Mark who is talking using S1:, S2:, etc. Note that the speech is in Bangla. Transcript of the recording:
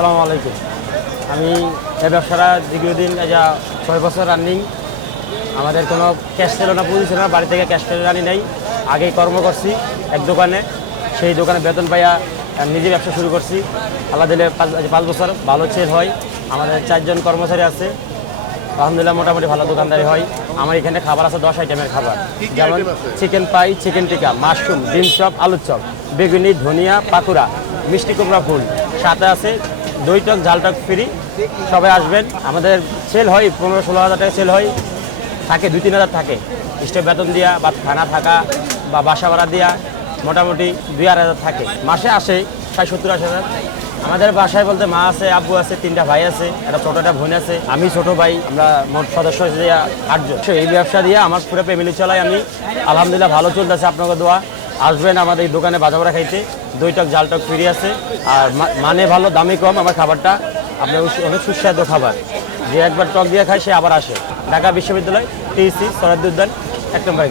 S1: আসসালামু আলাইকুম। আমি এই ব্যবসাটা দীর্ঘদিন যা ছয় বছর রানিং আমাদের কোনো ক্যাশ ছিল না পুঁজি ছিল না বাড়ি থেকে ক্যাশ ফেলে রানি নেই। আগে কর্ম করছি এক দোকানে সেই দোকানে বেতন পাইয়া নিজে ব্যবসা শুরু করছি। আল্লাহ দিলে পাঁচ পাঁচ বছর ভালো সেল হয় আমাদের চারজন কর্মচারী আছে। আলহামদুলিল্লাহ মোটামুটি ভালো দোকানদারি হয়। আমার এখানে খাবার আছে দশ আইটেমের খাবার। যেমন chicken pie chicken tikka mushroom ডিম চপ আলুর চপ বেগুনি ধনিয়া পাকুড়া মিষ্টি কুমড়া ফুল। সাথে আছে দই টক ঝাল টক ফ্রি, সবাই আসবেন। আমাদের সেল হয় পনেরো ষোলো হাজার টাকা সেল হয়। থাকে, দুই তিন হাজার থাকে। স্টেপ বেতন দিয়া বা খানা থাকা বা বাসা ভাড়া দেওয়া মোটামুটি দুই আড়াই হাজার থাকে। মাসে আসে ষাট সত্তর আশি হাজার। আমাদের বাসায় বলতে মা আছে, আব্বু আছে, তিনটা ভাই আছে, একটা ছোট, একটা বোন আছে। আমি ছোট ভাই, আমরা মোট সদস্য আটজন। এই ব্যবসা দিয়ে আমার পুরো ফ্যামিলি চালাই আমি। আলহামদুলিল্লাহ ভালো চলতেছে আপনাকে দোয়া। আসবেন আমাদের এই দোকানে বাজা ভাড়া খাইতে। দই টক জাল টক ফ্রি আছে। আর মানে ভালো, দামে কম আমার খাবারটা। আপনার অনেক সুস্বাদু খাবার। যে একবার টক দিয়ে খায়, সে আবার আসে। ঢাকা বিশ্ববিদ্যালয়, টিসি সরাদ্দ উদ্যান এক নম্বর